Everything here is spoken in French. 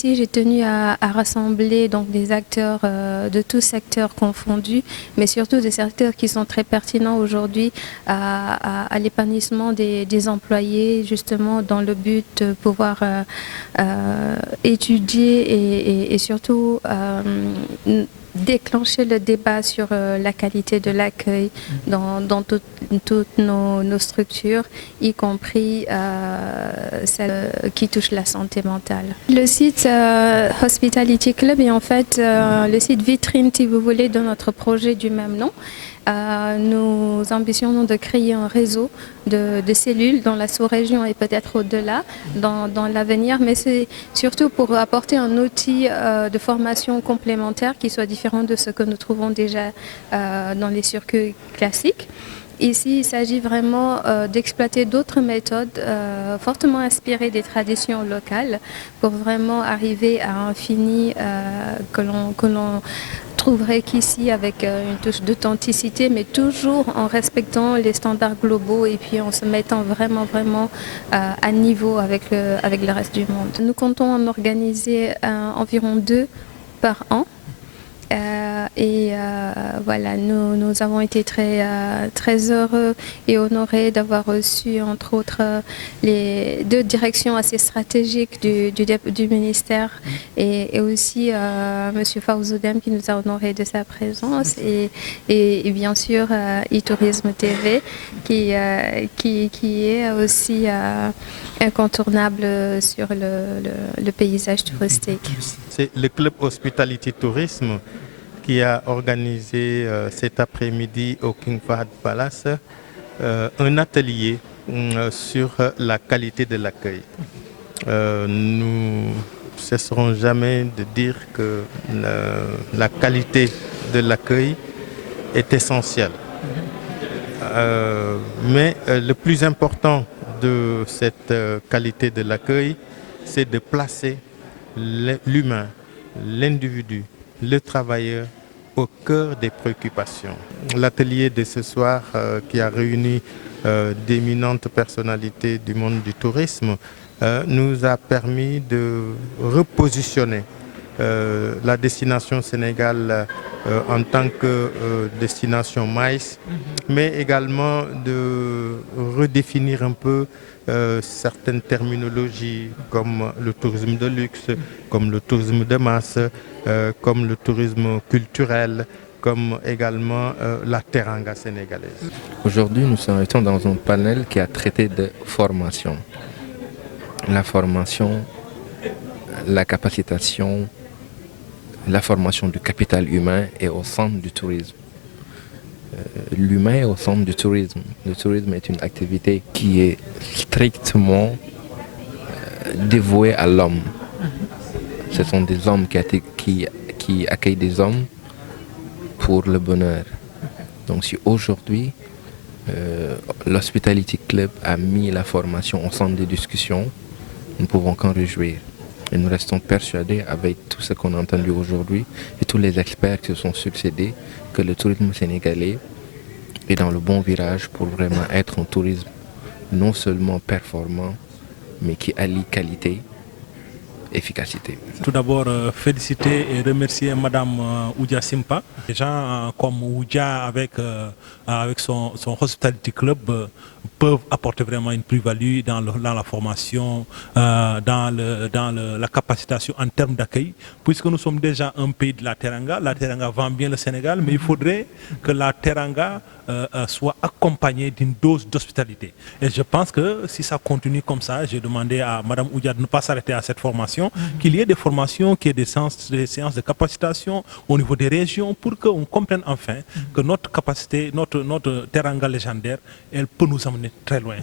ici, j'ai tenu à rassembler donc des acteurs de tous secteurs confondus, mais surtout des secteurs qui sont très pertinents aujourd'hui à l'épanouissement des employés, justement dans le but de pouvoir étudier et surtout déclencher le débat sur la qualité de l'accueil dans toutes nos structures, y compris celles qui touchent la santé mentale. Le site Hospitality Club est en fait le site vitrine, si vous voulez, de notre projet du même nom. Nous ambitionnons de créer un réseau de cellules dans la sous-région et peut-être au-delà dans l'avenir, mais c'est surtout pour apporter un outil de formation complémentaire qui soit différent de ce que nous trouvons déjà dans les circuits classiques. Ici, il s'agit vraiment d'exploiter d'autres méthodes fortement inspirées des traditions locales pour vraiment arriver à un fini que l'on trouverait qu'ici avec une touche d'authenticité, mais toujours en respectant les standards globaux et puis en se mettant vraiment à niveau avec le reste du monde. Nous comptons en organiser environ 2 par an. Voilà, nous avons été très heureux et honorés d'avoir reçu entre autres les 2 directions assez stratégiques du ministère et aussi M. Fawzoudem qui nous a honorés de sa présence et bien sûr e-Tourisme TV qui est aussi incontournable sur le paysage touristique. C'est le club Hospitality Tourisme qui a organisé cet après-midi au King Fahd Palace un atelier sur la qualité de l'accueil. Nous ne cesserons jamais de dire que la qualité de l'accueil est essentielle. Mais le plus important de cette qualité de l'accueil, c'est de placer l'humain, l'individu, le travailleur au cœur des préoccupations. L'atelier de ce soir qui a réuni d'éminentes personnalités du monde du tourisme nous a permis de repositionner la destination Sénégal en tant que destination maïs, mais également de redéfinir un peu certaines terminologies comme le tourisme de luxe, comme le tourisme de masse, comme le tourisme culturel, comme également la teranga sénégalaise. Aujourd'hui, nous sommes dans un panel qui a traité de formation. La formation, la capacitation, la formation du capital humain est au centre du tourisme. L'humain est au centre du tourisme. Le tourisme est une activité qui est strictement dévouée à l'homme. Ce sont des hommes qui accueillent des hommes pour le bonheur. Donc si aujourd'hui, l'Hospitality Club a mis la formation au centre des discussions, nous ne pouvons qu'en réjouir. Et nous restons persuadés, avec tout ce qu'on a entendu aujourd'hui et tous les experts qui se sont succédés, que le tourisme sénégalais est dans le bon virage pour vraiment être un tourisme non seulement performant, mais qui allie qualité, efficacité. Tout d'abord, féliciter et remercier Madame Oudia Simpa. Des gens comme Oudia avec son Hospitality Club peuvent apporter vraiment une plus-value dans la formation, dans la capacitation en termes d'accueil, puisque nous sommes déjà un pays de la teranga. La teranga vend bien le Sénégal, mais il faudrait que la teranga soit accompagnée d'une dose d'hospitalité. Et je pense que si ça continue comme ça, j'ai demandé à Madame Oudia de ne pas s'arrêter à cette formation, qu'il y ait des formations, qu'il y ait des séances de capacitation au niveau des régions pour qu'on comprenne enfin que notre capacité, notre teranga légendaire, elle peut nous amener très loin.